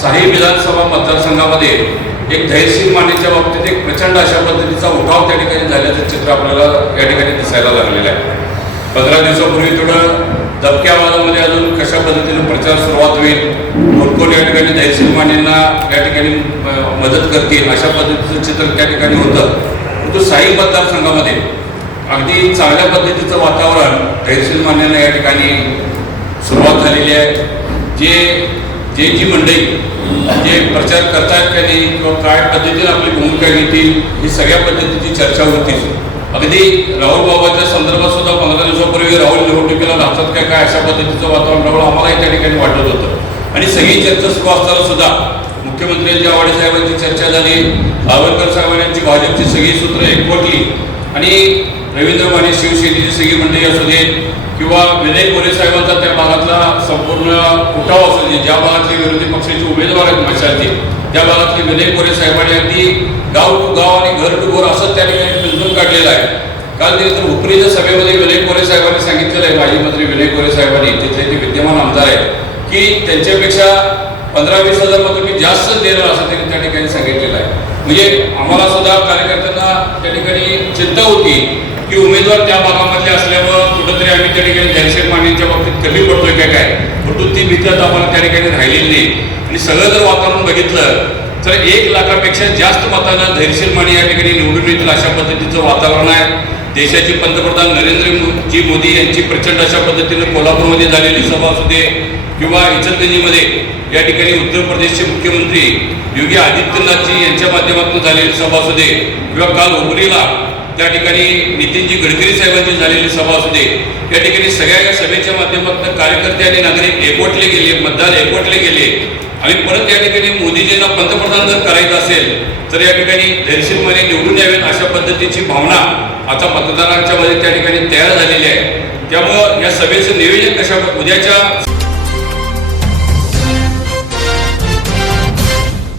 साही विधानसभा मतदारसंघामध्ये एक धैर्यशील मानेच्या बाबतीत एक प्रचंड अशा पद्धतीचा उठाव त्या ठिकाणी झाल्याचं चित्र आपल्याला या ठिकाणी दिसायला लागलेलं आहे. पंधरा दिवसापूर्वी थोडं दबक्या आवाजामध्ये अजून कशा पद्धतीनं प्रचार सुरुवात होईल कोणकोण या ठिकाणी धैर्यशील मानेंना या ठिकाणी मदत करतील अशा पद्धतीचं चित्र त्या ठिकाणी होतं. परंतु साई मतदारसंघामध्ये अगदी चांगल्या पद्धतीचं वातावरण धैर्यशील मान्यांना या ठिकाणी सुरुवात झालेली आहे. जे जे जी मंडळी जे प्रचार करतायत का नाही किंवा काय पद्धतीने आपली भूमिका घेतील ही सगळ्या पद्धतीची चर्चा होतीच अगदी राहुल बाबाच्या संदर्भात सुद्धा पंधरा दिवसापूर्वी राहुल निवडणुकीला लागतात काय काय अशा पद्धतीचं वातावरण राहुल आम्हालाही त्या ठिकाणी वाटत होतं. आणि सगळी चर्चा सुरू असताना सुद्धा मुख्यमंत्र्यांच्या आवाडे साहेबांची चर्चा झाली सावरकर साहेबांची भाजपची सगळी सूत्र एकवटली. आणि रवींद्र माने शिवसेनेची सगळी मंडळी असू दे किंवा विनय कोरे साहेबांचा त्या भागातला संपूर्ण उठाव असू दे ज्या भागातले विरोधी पक्षाचे उमेदवार आहेत माशाचे त्या भागातले विनय कोरे साहेबांनी अगदी गाव टू गाव आणि घर टू घर असं त्या ठिकाणी पिंजून काढलेलं आहे. काल ते तर हुपरीच्या सभेमध्ये विनय कोरे साहेबांनी सांगितलेलं आहे माजी मंत्री विनय कोरे साहेबांनी तिथले ते विद्यमान आमदार आहेत की त्यांच्यापेक्षा पंधरा वीस हजार मग तुम्ही जास्त देणार असं त्यांनी त्या ठिकाणी सांगितलेलं आहे. म्हणजे आम्हाला सुद्धा कार्यकर्त्यांना त्या ठिकाणी चिंता होती की उमेदवार त्या भागामधले असल्यामुळं कुठंतरी आम्ही त्या ठिकाणी धैर्यशील मानेच्या बाबतीत कमी पडतोय काय काय. परंतु ती भीती आम्हाला त्या ठिकाणी राहिलेली नाही. आणि सगळं जर वातावरण बघितलं तर एक लाखापेक्षा जास्त मतानं धैर्यशील माने या ठिकाणी निवडून येतील अशा पद्धतीचं वातावरण आहे. देशाचे पंतप्रधान नरेंद्र जी मोदी यांची प्रचंड अशा पद्धतीनं कोल्हापूरमध्ये झालेली सभा असू दे किंवा इचलकरंजीमध्ये या ठिकाणी उत्तर प्रदेशचे मुख्यमंत्री योगी आदित्यनाथजी यांच्या माध्यमातून झालेली सभा असू दे किंवा काल हुबरीला त्या ठिकाणी नितीनजी गडकरी साहेबांची झालेली सभा असू दे त्या ठिकाणी सगळ्या या सभेच्या माध्यमातून कार्यकर्ते आणि नागरिक एकवटले गेले मतदार एकवटले गेले. आणि परत या ठिकाणी मोदीजींना पंतप्रधान जर करायचं असेल तर या ठिकाणी धैर्यशील निवडून यावेत अशा पद्धतीची भावना आता मतदारांच्या मध्ये त्या ठिकाणी तयार झालेली आहे. त्यामुळं या सभेचं नियोजन कशा उद्याच्या